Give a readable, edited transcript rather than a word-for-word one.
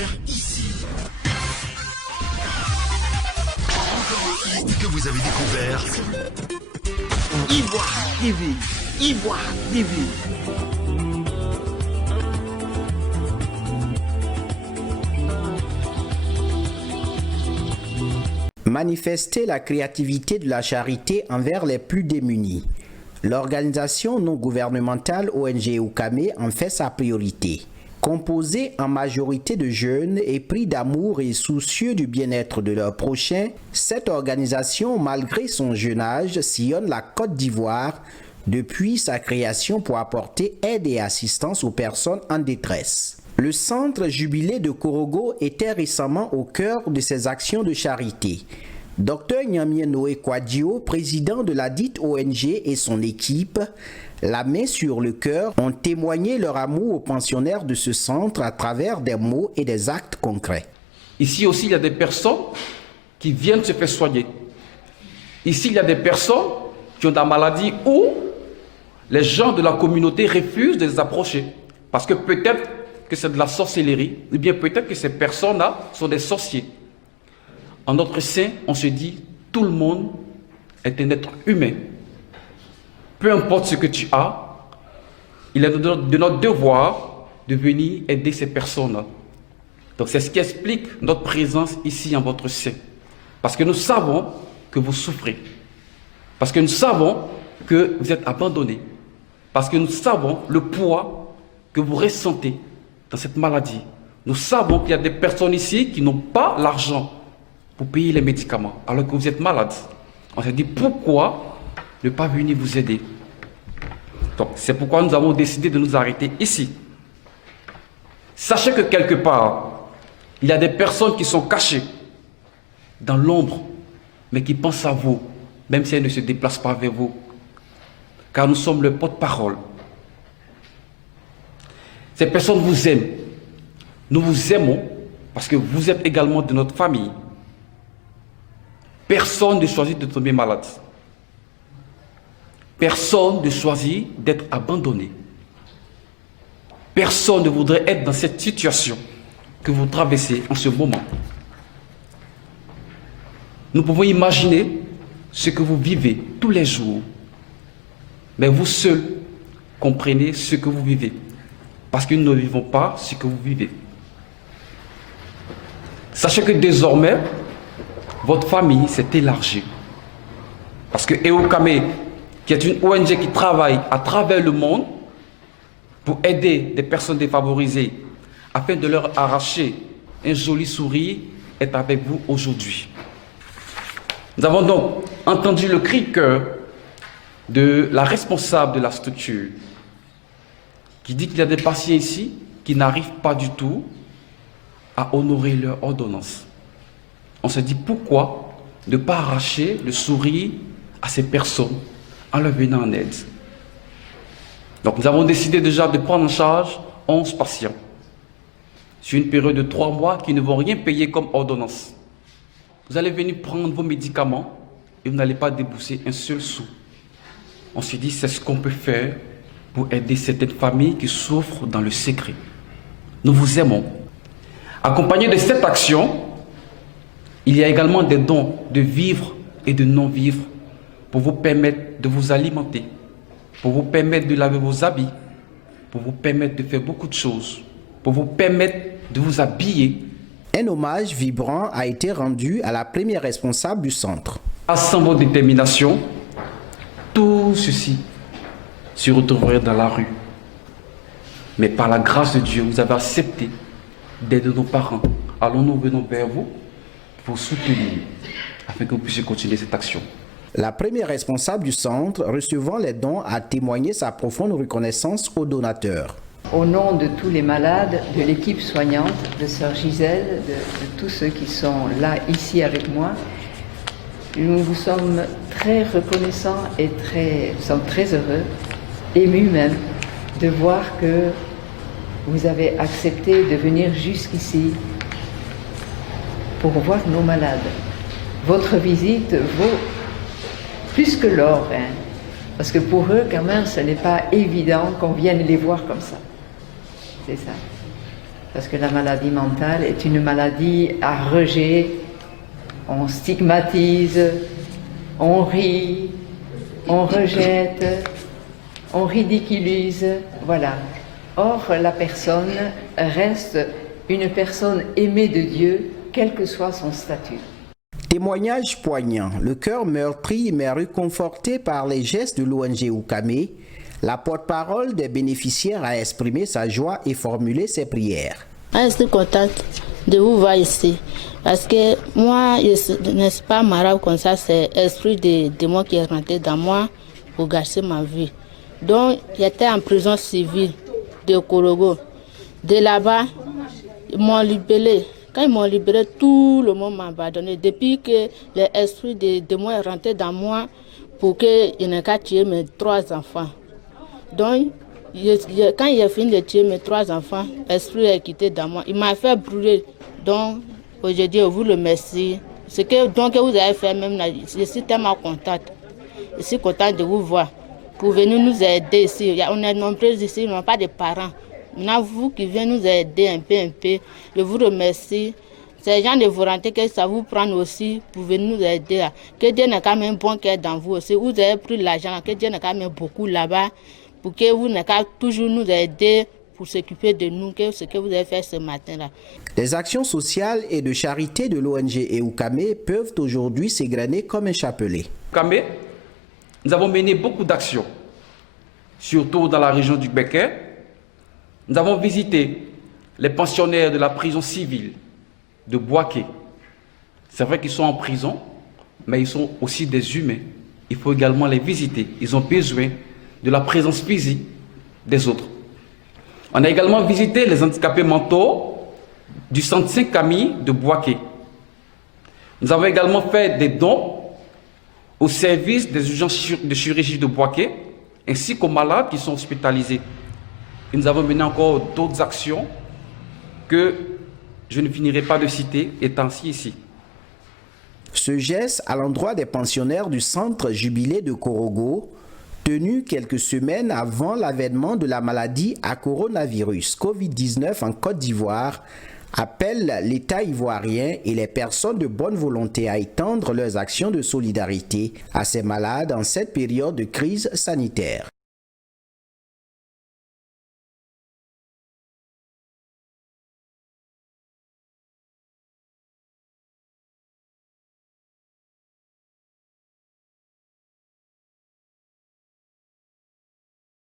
découvert ici. Encore un hit que vous avez découvert. Ivoire TV. Ivoire TV. Manifester la créativité de la charité envers les plus démunis. L'organisation non gouvernementale ONG Ukame en fait sa priorité. Composée en majorité de jeunes épris d'amour et soucieux du bien-être de leurs prochains, cette organisation, malgré son jeune âge, sillonne la Côte d'Ivoire depuis sa création pour apporter aide et assistance aux personnes en détresse. Le centre Jubilé de Korogo était récemment au cœur de ses actions de charité. Dr Nyamie Noé Kwadjo, président de la dite ONG et son équipe, la main sur le cœur, ont témoigné leur amour aux pensionnaires de ce centre à travers des mots et des actes concrets. Ici aussi, il y a des personnes qui viennent se faire soigner. Ici, il y a des personnes qui ont des maladies où les gens de la communauté refusent de les approcher. Parce que peut-être que c'est de la sorcellerie, ou bien peut-être que ces personnes-là sont des sorciers. En notre sein, on se dit, tout le monde est un être humain. Peu importe ce que tu as, il est de notre devoir de venir aider ces personnes-là. Donc c'est ce qui explique notre présence ici en votre sein. Parce que nous savons que vous souffrez. Parce que nous savons que vous êtes abandonnés. Parce que nous savons le poids que vous ressentez dans cette maladie. Nous savons qu'il y a des personnes ici qui n'ont pas l'argent pour payer les médicaments, alors que vous êtes malade. On s'est dit, pourquoi ne pas venir vous aider? Donc, c'est pourquoi nous avons décidé de nous arrêter ici. Sachez que quelque part, il y a des personnes qui sont cachées dans l'ombre, mais qui pensent à vous, même si elles ne se déplacent pas vers vous, car nous sommes le porte-parole. Ces personnes vous aiment. Nous vous aimons parce que vous êtes également de notre famille. Personne ne choisit de tomber malade. Personne ne choisit d'être abandonné. Personne ne voudrait être dans cette situation que vous traversez en ce moment. Nous pouvons imaginer ce que vous vivez tous les jours. Mais vous seuls comprenez ce que vous vivez. Parce que nous ne vivons pas ce que vous vivez. Sachez que désormais, votre famille s'est élargie. Parce que Ukame, qui est une ONG qui travaille à travers le monde pour aider des personnes défavorisées afin de leur arracher un joli sourire, est avec vous aujourd'hui. Nous avons donc entendu le cri de cœur de la responsable de la structure qui dit qu'il y a des patients ici qui n'arrivent pas du tout à honorer leur ordonnance. On se dit pourquoi ne pas arracher le sourire à ces personnes en leur venant en aide. Donc nous avons décidé déjà de prendre en charge 11 patients sur une période de 3 mois qui ne vont rien payer comme ordonnance. Vous allez venir prendre vos médicaments et vous n'allez pas débourser un seul sou. On se dit c'est ce qu'on peut faire pour aider certaines familles qui souffrent dans le secret. Nous vous aimons. Accompagné de cette action, il y a également des dons de vivre et de non-vivre pour vous permettre de vous alimenter, pour vous permettre de laver vos habits, pour vous permettre de faire beaucoup de choses, pour vous permettre de vous habiller. Un hommage vibrant a été rendu à la première responsable du centre. Sans votre détermination, tout ceci se retrouverait dans la rue. Mais par la grâce de Dieu, vous avez accepté d'aider nos parents. Alors nous venons vers vous pour soutenir, afin que vous puissiez continuer cette action. La première responsable du centre, recevant les dons, a témoigné sa profonde reconnaissance aux donateurs. Au nom de tous les malades, de l'équipe soignante, de Sœur Gisèle, de tous ceux qui sont là, ici avec moi, nous vous sommes très reconnaissants et nous sommes très heureux, émus même, de voir que vous avez accepté de venir jusqu'ici pour voir nos malades. Votre visite vaut plus que l'or, hein, parce que pour eux, quand même, ce n'est pas évident qu'on vienne les voir comme ça. C'est ça. parce que la maladie mentale est une maladie à rejet. On stigmatise, on rit, on rejette, on ridiculise, voilà. Or, la personne reste une personne aimée de Dieu, quel que soit son statut. Témoignage poignant, le cœur meurtri mais réconforté par les gestes de l'ONG Oukame, la porte-parole des bénéficiaires a exprimé sa joie et formulé ses prières. Je suis contente de vous voir ici, parce que moi, je ne suis pas malade comme ça, c'est l'esprit de démon qui est rentré dans moi pour gâcher ma vie. Donc, j'étais en prison civile de Korogo. De là-bas, ils m'ont libéré. Quand ils m'ont libéré, tout le monde m'a abandonné. Depuis que l'esprit de démon est rentré dans moi pour qu'il n'ait qu'à tuer mes 3 enfants. Donc, quand il a fini de tuer mes 3 enfants, l'esprit est quitté dans moi. Il m'a fait brûler. Donc, aujourd'hui, je vous remercie. Ce que vous avez fait, même là, je suis tellement contente. Je suis contente de vous voir. Pour venir nous aider ici. On est nombreux ici, on n'a pas de parents. Maintenant, vous qui venez nous aider un peu, je vous remercie. Ces gens de vous rentrer, que ça vous prend aussi pour venir nous aider. Là. Que Dieu n'a quand même bon cœur dans vous aussi. Vous avez pris l'argent, que Dieu n'a quand même beaucoup là-bas. Pour que vous n'ayez qu'à toujours nous aider pour s'occuper de nous, que ce que vous avez fait ce matin-là. Les actions sociales et de charité de l'ONG Oukame peuvent aujourd'hui s'égrener comme un chapelet. Oukame, nous avons mené beaucoup d'actions, surtout dans la région du Béquet. Nous avons visité les pensionnaires de la prison civile de Bouaké. C'est vrai qu'ils sont en prison, mais ils sont aussi des humains. Il faut également les visiter. Ils ont besoin de la présence physique des autres. On a également visité les handicapés mentaux du centre Saint-Camille de Bouaké. Nous avons également fait des dons au service des urgences de chirurgie de Bouaké, ainsi qu'aux malades qui sont hospitalisés. Et nous avons mené encore d'autres actions que je ne finirai pas de citer étant ici. Ce geste à l'endroit des pensionnaires du centre Jubilé de Korogo, tenu quelques semaines avant l'avènement de la maladie à coronavirus Covid-19 en Côte d'Ivoire, appelle l'État ivoirien et les personnes de bonne volonté à étendre leurs actions de solidarité à ces malades en cette période de crise sanitaire.